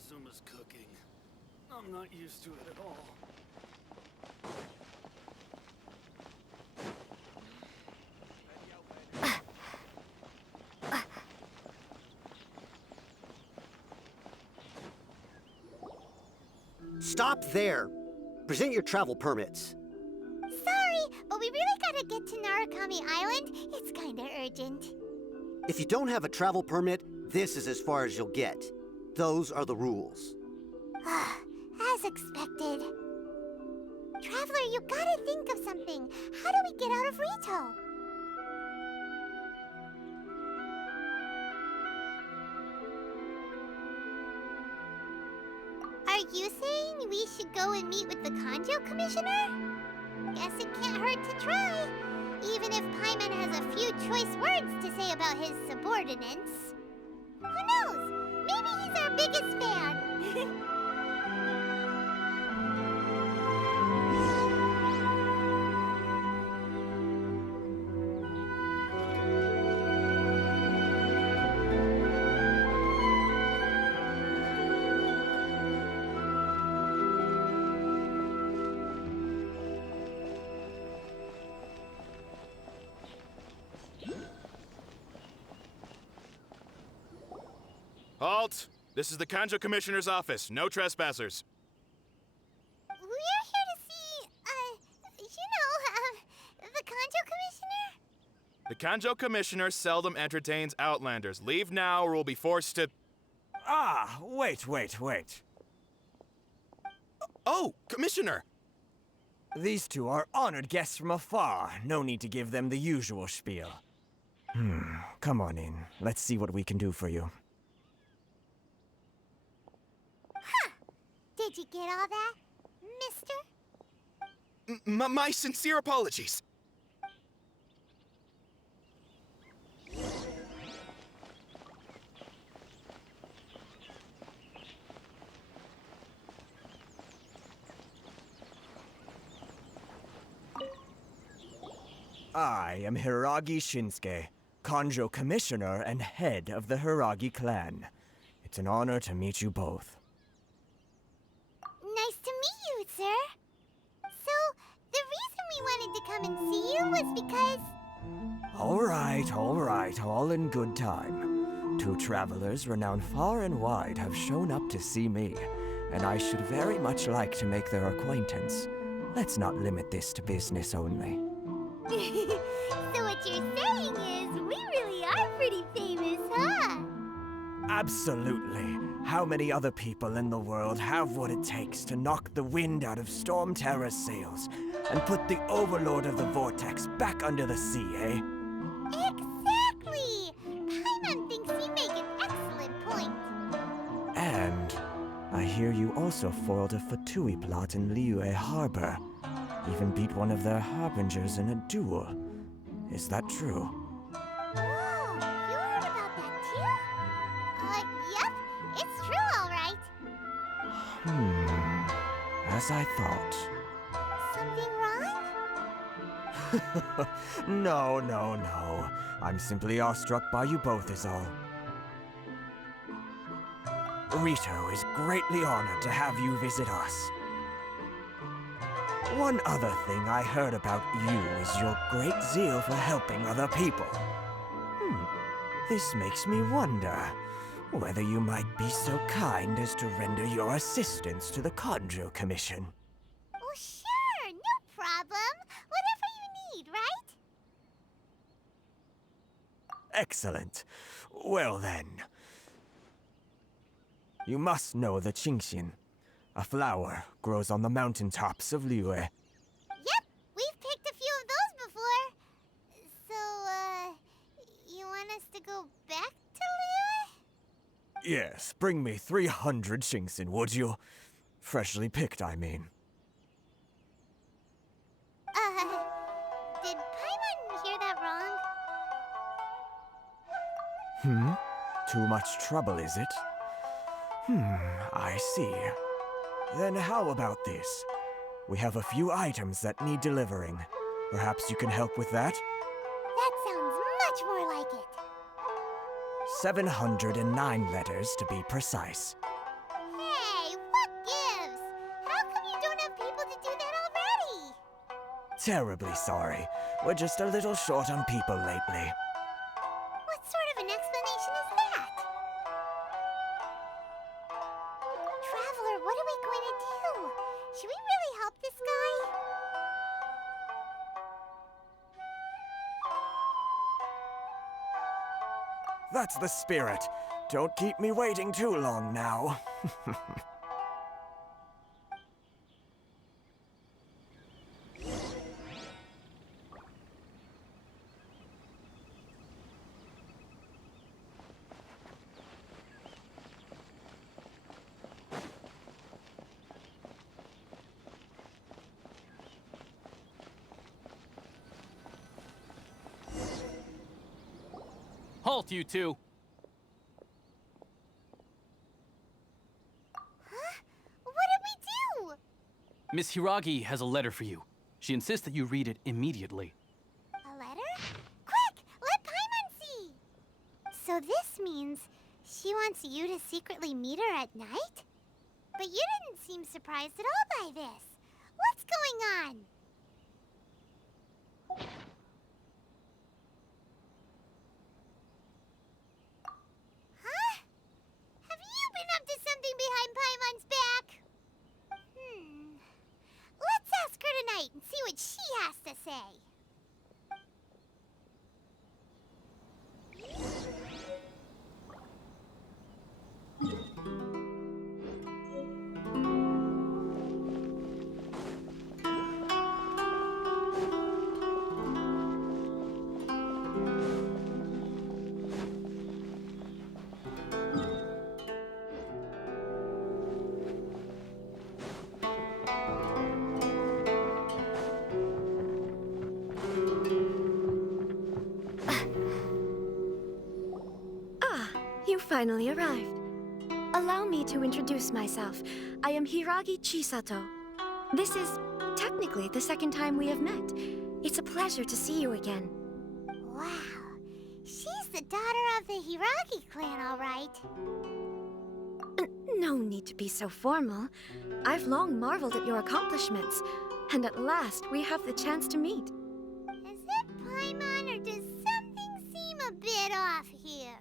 Montezuma's cooking. I'm not used to it at all. Stop there! Present your travel permits. Sorry, but we really gotta get to Narukami Island. It's kinda urgent. If you don't have a travel permit, this is as far as you'll get. Those are the rules. As expected. Traveler, you gotta think of something. How do we get out of Rito? Are you saying we should go and meet with the Kanjo Commissioner? Guess it can't hurt to try. Even if Paimon has a few choice words to say about his subordinates. Who knows? Maybe he's our biggest fan. Halt! This is the Kanjo Commissioner's office. No trespassers. We're here to see, the Kanjo Commissioner? The Kanjo Commissioner seldom entertains Outlanders. Leave now or we'll be forced to... Ah, wait. Oh, Commissioner! These two are honored guests from afar. No need to give them the usual spiel. Come on in. Let's see what we can do for you. Did you get all that, mister? My sincere apologies. I am Hiragi Shinsuke, Kanjo Commissioner and head of the Hiragi clan. It's an honor to meet you both. Nice to meet you, sir. So, the reason we wanted to come and see you was because... All right, all in good time. Two travelers renowned far and wide have shown up to see me, and I should very much like to make their acquaintance. Let's not limit this to business only. So what you're saying is, we really are pretty famous, huh? Absolutely. How many other people in the world have what it takes to knock the wind out of Storm Terror's sails and put the Overlord of the Vortex back under the sea, eh? Exactly! Paimon thinks you make an excellent point. And I hear you also foiled a Fatui plot in Liyue Harbor. Even beat one of their harbingers in a duel. Is that true? Whoa, you heard about that too? Yep, it's true, all right. As I thought. Something wrong? No. I'm simply awestruck by you both is all. Rito is greatly honored to have you visit us. One other thing I heard about you is your great zeal for helping other people. This makes me wonder whether you might be so kind as to render your assistance to the Kanjo Commission. Oh, sure, no problem. Whatever you need, right? Excellent. Well then. You must know the Qingxin. A flower grows on the mountaintops of Liyue. Yep, we've picked a few of those before. So, you want us to go back to Liyue? Yes, bring me 300 Qingxin, would you? Freshly picked, I mean. Did Paimon hear that wrong? Too much trouble, is it? I see. Then how about this? We have a few items that need delivering. Perhaps you can help with that? That sounds much more like it. 709 letters to be precise. terribly sorry. We're just a little short on people lately. What sort of an explanation is that? Traveler, what are we going to do? Should we really help this guy? That's the spirit. Don't keep me waiting too long now. Halt, you two! Huh? What did we do? Miss Hiragi has a letter for you. She insists that you read it immediately. A letter? Quick! Let Paimon see! So this means she wants you to secretly meet her at night? But you didn't seem surprised at all by this. What's going on? Huh? Have you been up to something behind Paimon's back? Let's ask her tonight and see what she has to say. You finally arrived. Allow me to introduce myself. I am Hiragi Chisato. This is technically the second time we have met. It's a pleasure to see you again. Wow. She's the daughter of the Hiragi clan, all right. No need to be so formal. I've long marveled at your accomplishments, and at last we have the chance to meet. Is it Paimon, or does something seem a bit off here?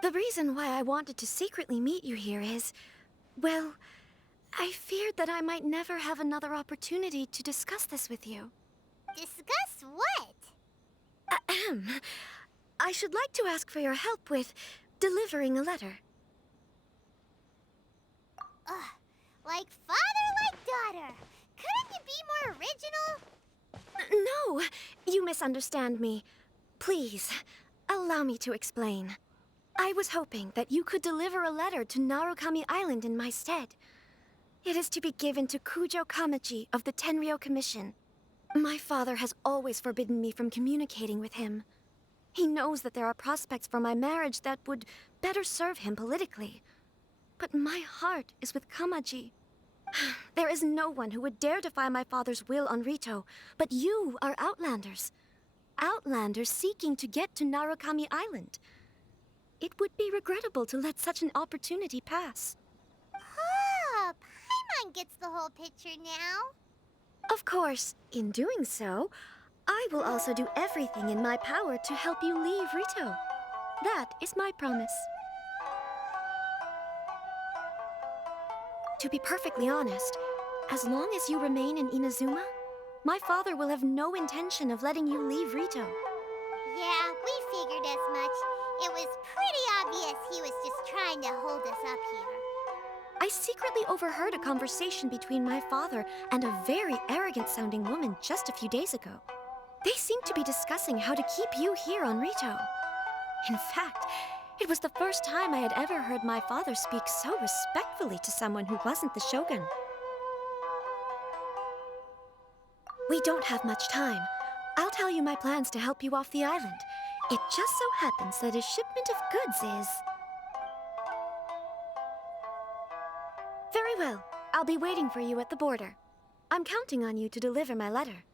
The reason why I wanted to secretly meet you here is, well, I feared that I might never have another opportunity to discuss this with you. Discuss what? Ahem. I should like to ask for your help with delivering a letter. Like father, like daughter. Couldn't you be more original? No, you misunderstand me. Please, allow me to explain. I was hoping that you could deliver a letter to Narukami Island in my stead. It is to be given to Kujo Kamaji of the Tenryou Commission. My father has always forbidden me from communicating with him. He knows that there are prospects for my marriage that would better serve him politically. But my heart is with Kamaji. There is no one who would dare defy my father's will on Rito, but you are Outlanders. Outlanders seeking to get to Narukami Island. It would be regrettable to let such an opportunity pass. Oh, Paimon gets the whole picture now. Of course, in doing so, I will also do everything in my power to help you leave Rito. That is my promise. To be perfectly honest, as long as you remain in Inazuma, my father will have no intention of letting you leave Rito. Yeah, we figured as much. It was pretty obvious he was just trying to hold us up here. I secretly overheard a conversation between my father and a very arrogant-sounding woman just a few days ago. They seemed to be discussing how to keep you here on Rito. In fact, it was the first time I had ever heard my father speak so respectfully to someone who wasn't the shogun. We don't have much time. I'll tell you my plans to help you off the island. It just so happens that a shipment of goods is... Very well. I'll be waiting for you at the border. I'm counting on you to deliver my letter.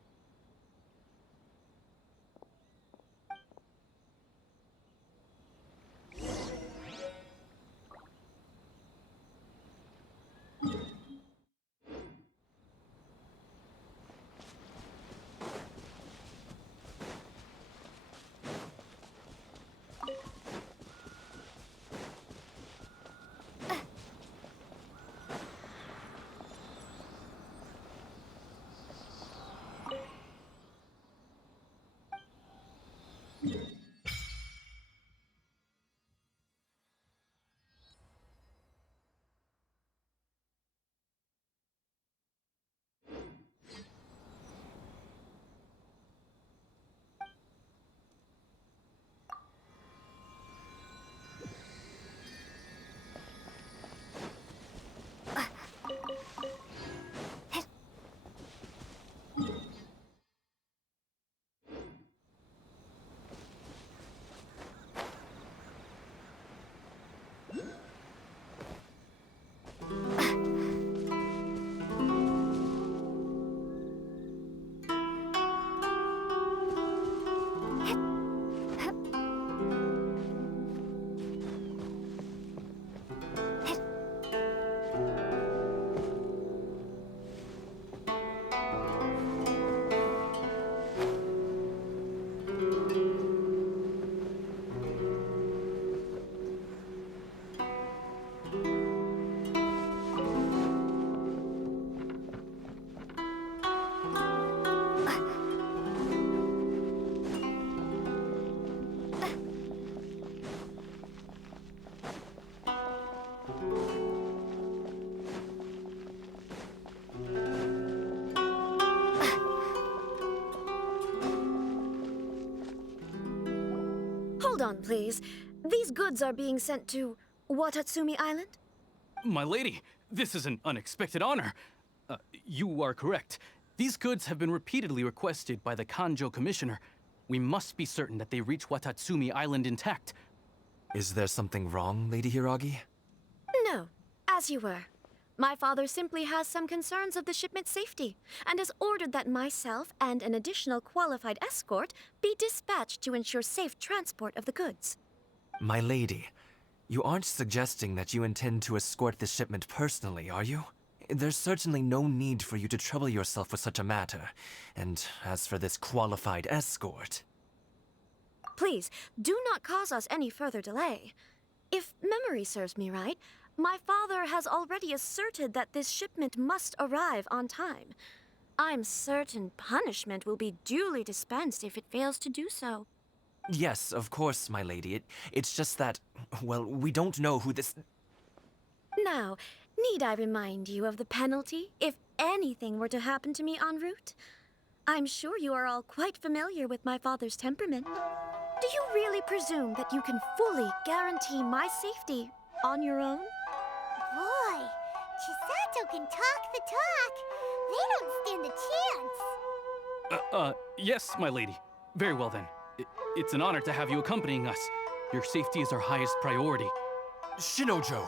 on, please. These goods are being sent to Watatsumi Island? My lady, this is an unexpected honor. You are correct. These goods have been repeatedly requested by the Kanjo Commissioner. We must be certain that they reach Watatsumi Island intact. Is there something wrong, Lady Hiragi? No, as you were. My father simply has some concerns of the shipment's safety, and has ordered that myself and an additional qualified escort be dispatched to ensure safe transport of the goods. My lady, you aren't suggesting that you intend to escort this shipment personally, are you? There's certainly no need for you to trouble yourself with such a matter. And as for this qualified escort... Please, do not cause us any further delay. If memory serves me right, my father has already asserted that this shipment must arrive on time. I'm certain punishment will be duly dispensed if it fails to do so. Yes, of course, my lady. It's just that, well, we don't know who this... Now, need I remind you of the penalty if anything were to happen to me en route? I'm sure you are all quite familiar with my father's temperament. Do you really presume that you can fully guarantee my safety on your own? Boy, Chisato can talk the talk. They don't stand a chance. Yes, my lady. Very well then. It's an honor to have you accompanying us. Your safety is our highest priority. Shinojo,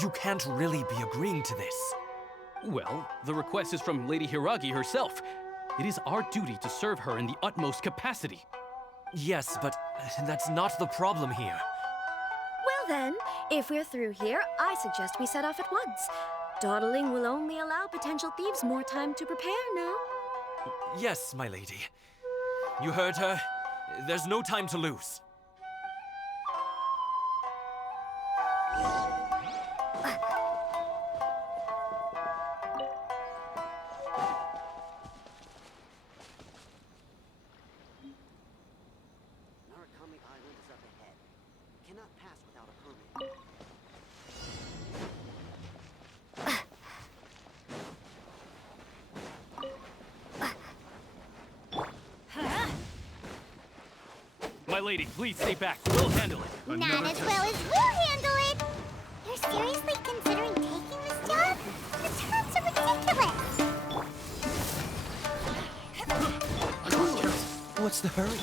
you can't really be agreeing to this. Well, the request is from Lady Hiragi herself. It is our duty to serve her in the utmost capacity. Yes, but that's not the problem here. Well then, if we're through here, I suggest we set off at once. Dawdling will only allow potential thieves more time to prepare, no? Yes, my lady. You heard her. There's no time to lose. Narukami Island is up ahead. Cannot pass without a permit. My lady, please stay back. We'll handle it. Not as well as we'll handle it. You're seriously considering taking this job? The terms are ridiculous. What's the hurry?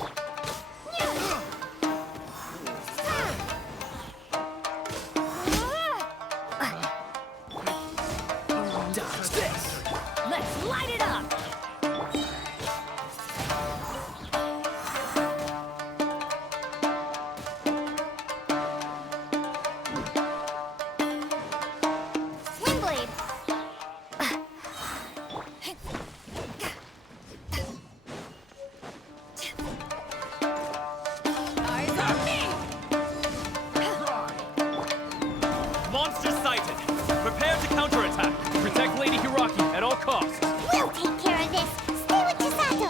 Dodge this! Let's light it up! Swing blade. Eyes on me! Monster sighted. Prepare to counterattack. Protect Lady Hiragi at all costs. We'll take care of this. Stay with Chisato.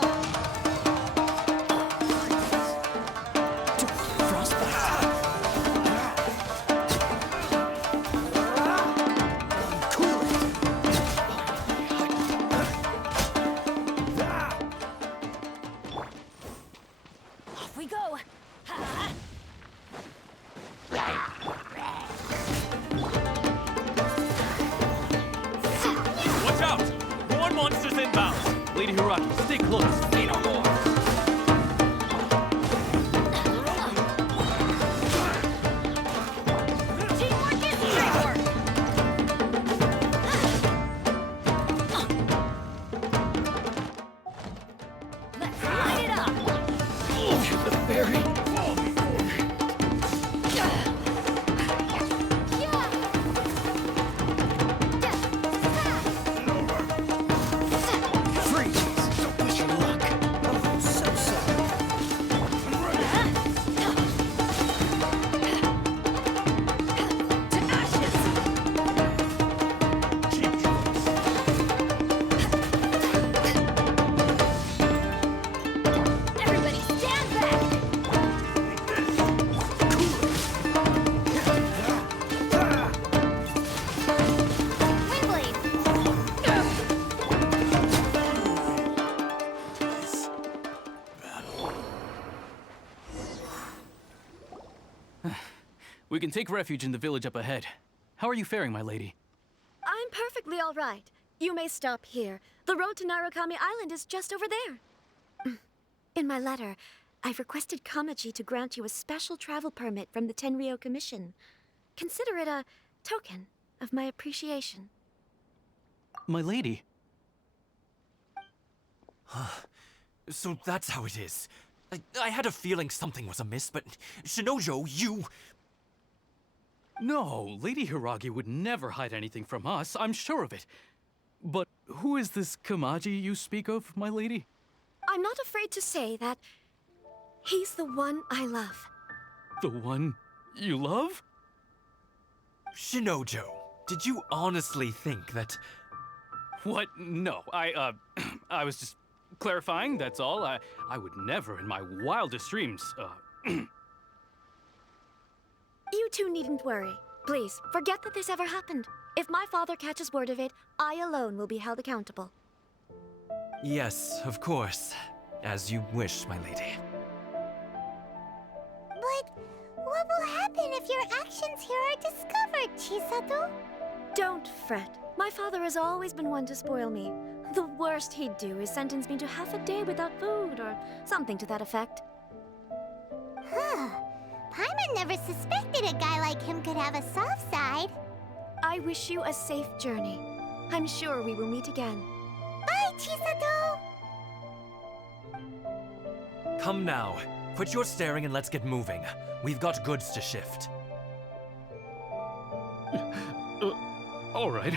Off we go! Ha! Watch out! More monsters inbound. Lady Hiragi, stay close. Say no more. Teamwork is trick work! Let's light it up! The fairy. Freeze! Don't push your luck! We can take refuge in the village up ahead. How are you faring, my lady? I'm perfectly all right. You may stop here. The road to Narukami Island is just over there. In my letter, I've requested Kamaji to grant you a special travel permit from the Tenryou Commission. Consider it a token of my appreciation. My lady. So that's how it is. I had a feeling something was amiss, but Shinojo, you... No, Lady Hiragi would never hide anything from us, I'm sure of it. But who is this Kamaji you speak of, my lady? I'm not afraid to say that he's the one I love. The one you love? Shinojo, did you honestly think that... What? No, I was just clarifying, that's all. I would never in my wildest dreams, You two needn't worry. Please, forget that this ever happened. If my father catches word of it, I alone will be held accountable. Yes, of course. As you wish, my lady. But what will happen if your actions here are discovered, Chisato? Don't fret. My father has always been one to spoil me. The worst he'd do is sentence me to half a day without food, or something to that effect. Huh. Paimon never suspected a guy like him could have a soft side. I wish you a safe journey. I'm sure we will meet again. Bye, Chisato! Come now. Quit your staring and let's get moving. We've got goods to shift. all right.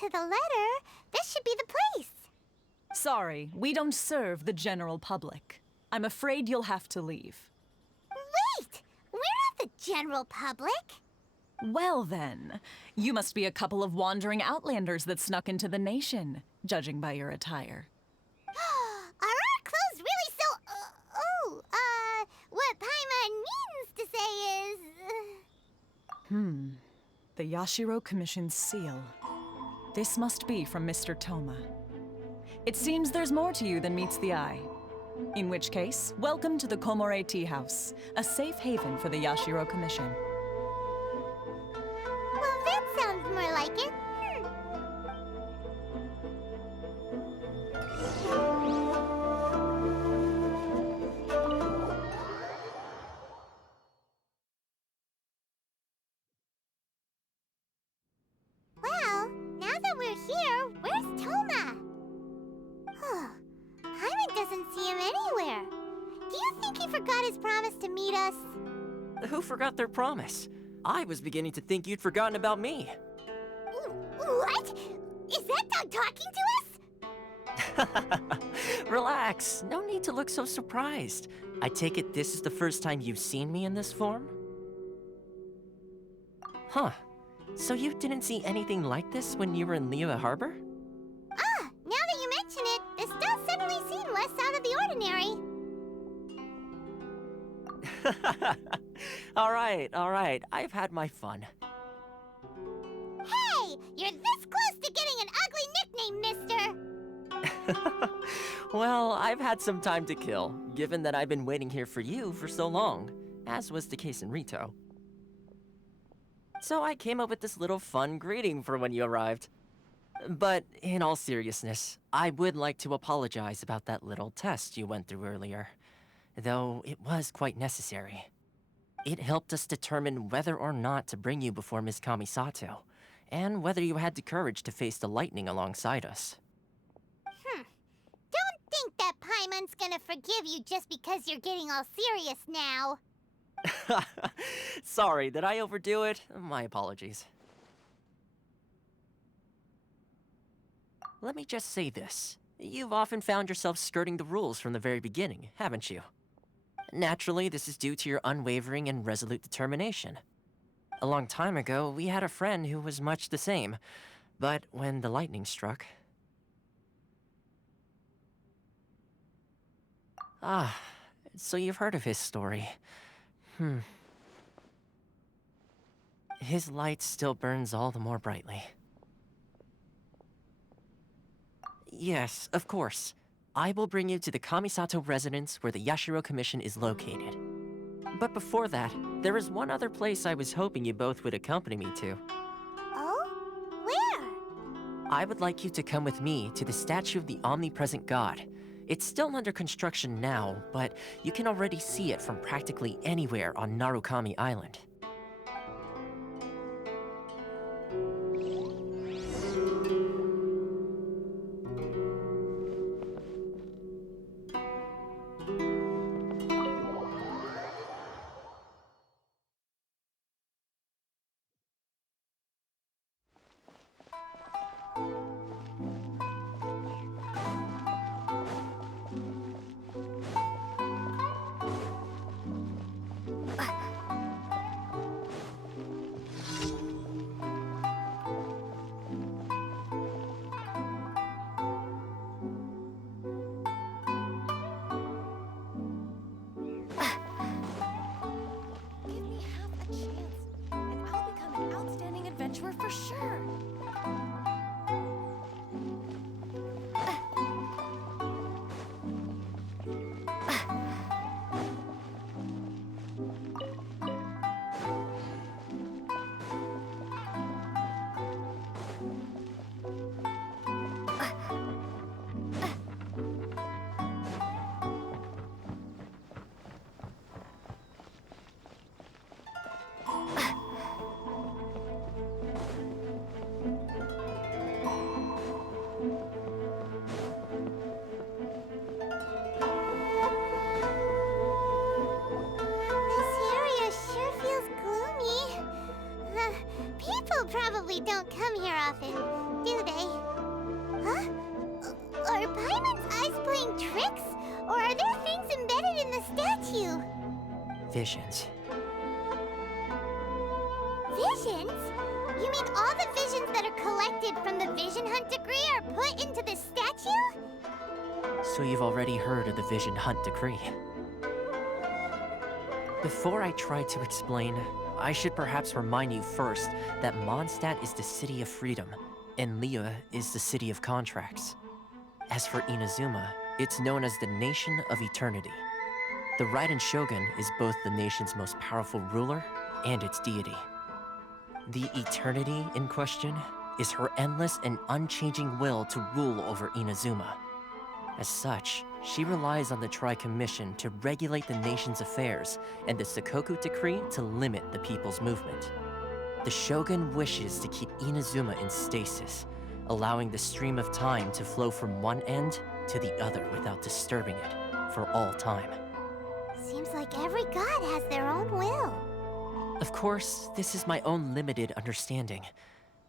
to the letter, this should be the place. Sorry, we don't serve the general public. I'm afraid you'll have to leave. Wait! We're not the general public. Well then, you must be a couple of wandering outlanders that snuck into the nation, judging by your attire. Are our clothes really so... what Paimon means to say is... The Yashiro Commission's seal. This must be from Mr. Toma. It seems there's more to you than meets the eye. In which case, welcome to the Komore Tea House, a safe haven for the Yashiro Commission. Well, that sounds more like it. Well, now that we're here, where's Toma? Paimon doesn't see him anywhere. Do you think he forgot his promise to meet us? Who forgot their promise? I was beginning to think you'd forgotten about me. What? Is that dog talking to us? Relax. No need to look so surprised. I take it this is the first time you've seen me in this form? Huh. So you didn't see anything like this when you were in Liyue Harbor? Ah, now that you mention it, this does suddenly seem less out of the ordinary. All right. I've had my fun. Hey, you're this close to getting an ugly nickname, mister. Well, I've had some time to kill, given that I've been waiting here for you for so long, as was the case in Rito. So I came up with this little fun greeting for when you arrived. But in all seriousness, I would like to apologize about that little test you went through earlier, though it was quite necessary. It helped us determine whether or not to bring you before Ms. Kamisato, and whether you had the courage to face the lightning alongside us. Don't think that Paimon's gonna forgive you just because you're getting all serious now. Sorry, did I overdo it? My apologies. Let me just say this. You've often found yourself skirting the rules from the very beginning, haven't you? Naturally, this is due to your unwavering and resolute determination. A long time ago, we had a friend who was much the same, but when the lightning struck... Ah, so you've heard of his story. His light still burns all the more brightly. Yes, of course. I will bring you to the Kamisato residence where the Yashiro Commission is located. But before that, there is one other place I was hoping you both would accompany me to. Oh? Where? I would like you to come with me to the statue of the omnipresent god. It's still under construction now, but you can already see it from practically anywhere on Narukami Island. Give me half a chance, and I'll become an outstanding adventurer for sure. probably don't come here often, do they? Huh? Are Paimon's eyes playing tricks? Or are there things embedded in the statue? Visions. Visions? You mean all the visions that are collected from the Vision Hunt decree are put into the statue? So you've already heard of the Vision Hunt decree. Before I try to explain, I should perhaps remind you first that Mondstadt is the city of freedom, and Liyue is the city of contracts. As for Inazuma, it's known as the Nation of Eternity. The Raiden Shogun is both the nation's most powerful ruler and its deity. The Eternity in question is her endless and unchanging will to rule over Inazuma. As such, she relies on the Tri-Commission to regulate the nation's affairs and the Sakoku Decree to limit the people's movement. The Shogun wishes to keep Inazuma in stasis, allowing the stream of time to flow from one end to the other without disturbing it for all time. Seems like every god has their own will. Of course, this is my own limited understanding.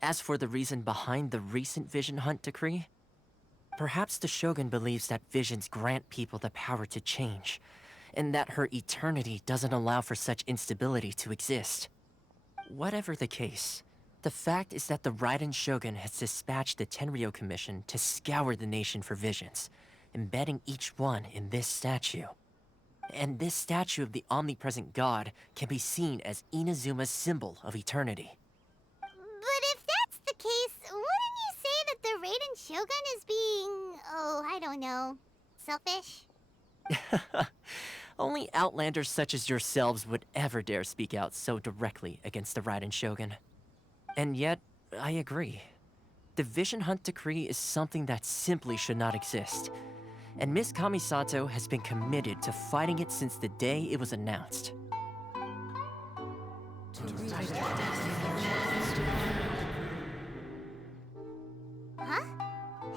As for the reason behind the recent Vision Hunt decree, perhaps the Shogun believes that visions grant people the power to change, and that her eternity doesn't allow for such instability to exist. Whatever the case, the fact is that the Raiden Shogun has dispatched the Tenryou Commission to scour the nation for visions, embedding each one in this statue. And this statue of the omnipresent god can be seen as Inazuma's symbol of eternity. But if that's the case, wouldn't you say that the Raiden Shogun is being, I don't know, selfish? Only outlanders such as yourselves would ever dare speak out so directly against the Raiden Shogun. And yet, I agree. The Vision Hunt decree is something that simply should not exist. And Miss Kamisato has been committed to fighting it since the day it was announced. Huh?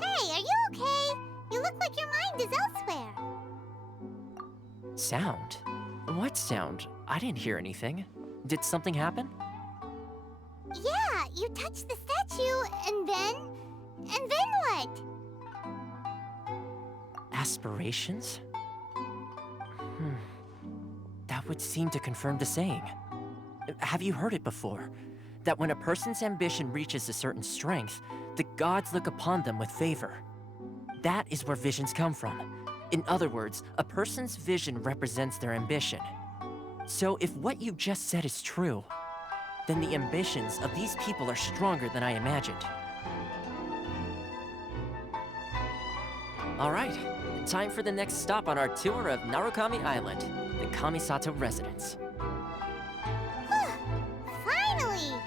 Hey, are you okay? You look like your mind is elsewhere. Sound? What sound? I didn't hear anything. Did something happen? Yeah, you touched the statue, and then what? Aspirations? That would seem to confirm the saying. Have you heard it before? That when a person's ambition reaches a certain strength, the gods look upon them with favor. That is where visions come from. In other words, a person's vision represents their ambition. So if what you just said is true, then the ambitions of these people are stronger than I imagined. All right, time for the next stop on our tour of Narukami Island, the Kamisato residence. Finally!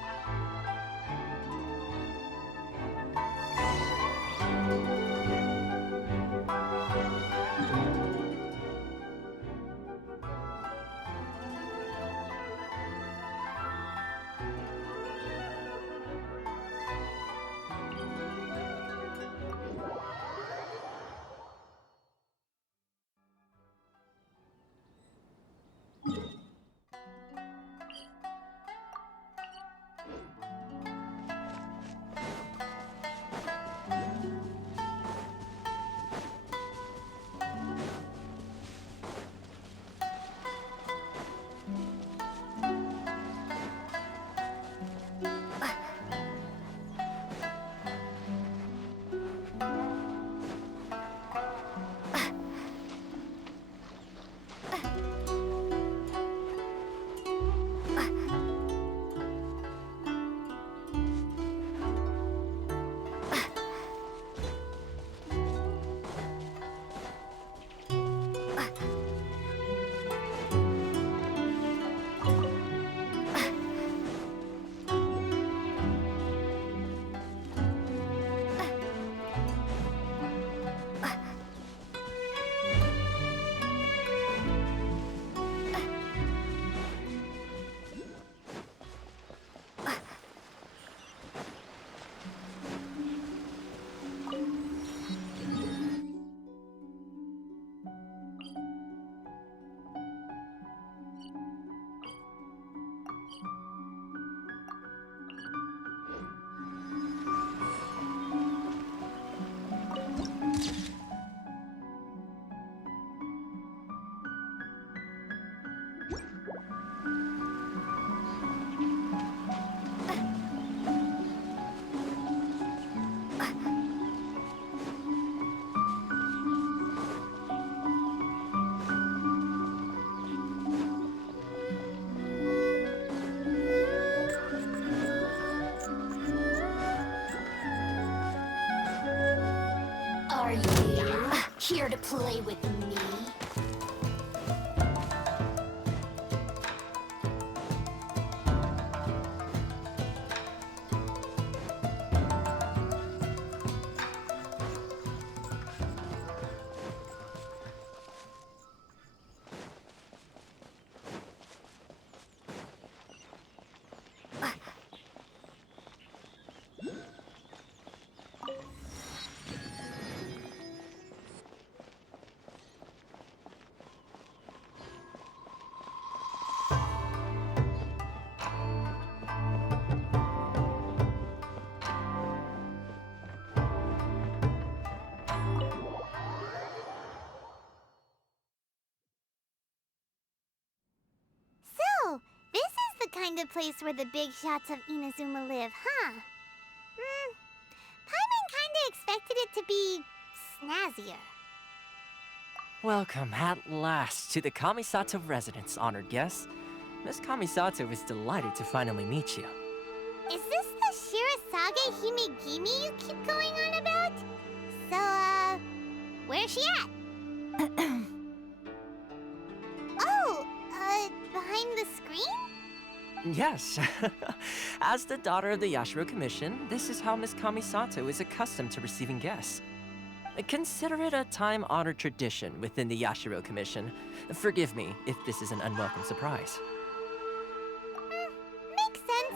play with me? So, this is the kind of place where the big shots of Inazuma live, huh? Paimon kinda expected it to be snazzier. Welcome at last to the Kamisato residence, honored guest. Miss Kamisato is delighted to finally meet you. Is this the Shirasage Himegimi you keep going on about? So, where's she at? Behind the screen? Yes. As the daughter of the Yashiro Commission, this is how Miss Kamisato is accustomed to receiving guests. Consider it a time-honored tradition within the Yashiro Commission. Forgive me if this is an unwelcome surprise. Makes sense.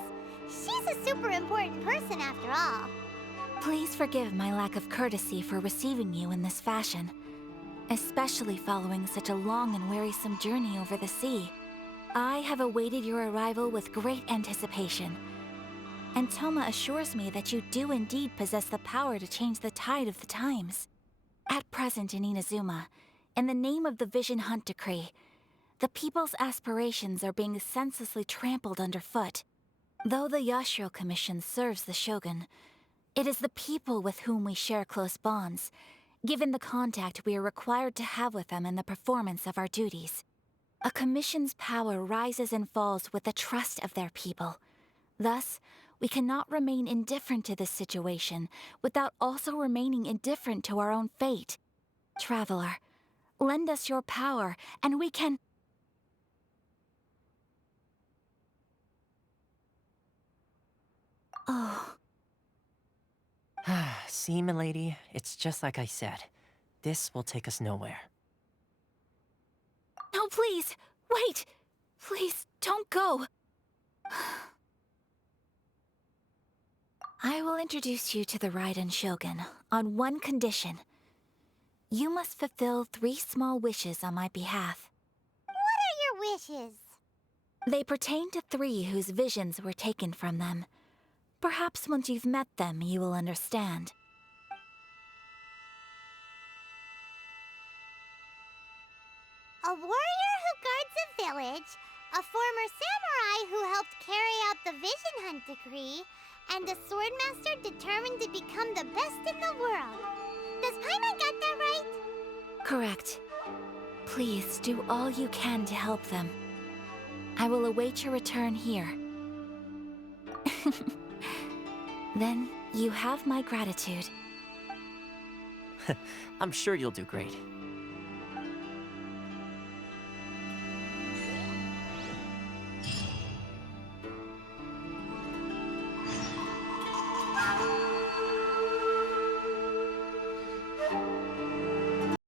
She's a super important person after all. Please forgive my lack of courtesy for receiving you in this fashion, especially following such a long and wearisome journey over the sea. I have awaited your arrival with great anticipation, and Toma assures me that you do indeed possess the power to change the tide of the times. At present in Inazuma, in the name of the Vision Hunt Decree, the people's aspirations are being senselessly trampled underfoot. Though the Yashiro Commission serves the Shogun, it is the people with whom we share close bonds, given the contact we are required to have with them in the performance of our duties. A commission's power rises and falls with the trust of their people. Thus, we cannot remain indifferent to this situation without also remaining indifferent to our own fate. Traveler, lend us your power, and we can... Oh. See, milady, it's just like I said. This will take us nowhere. No, please! Wait! Please, don't go! I will introduce you to the Raiden Shogun on one condition. You must fulfill 3 small wishes on my behalf. What are your wishes? They pertain to 3 whose visions were taken from them. Perhaps once you've met them, you will understand. A warrior who guards a village, a former samurai who helped carry out the Vision Hunt Decree, and a swordmaster determined to become the best in the world. Does Paimon got that right? Correct. Please do all you can to help them. I will await your return here. Then you have my gratitude. I'm sure you'll do great.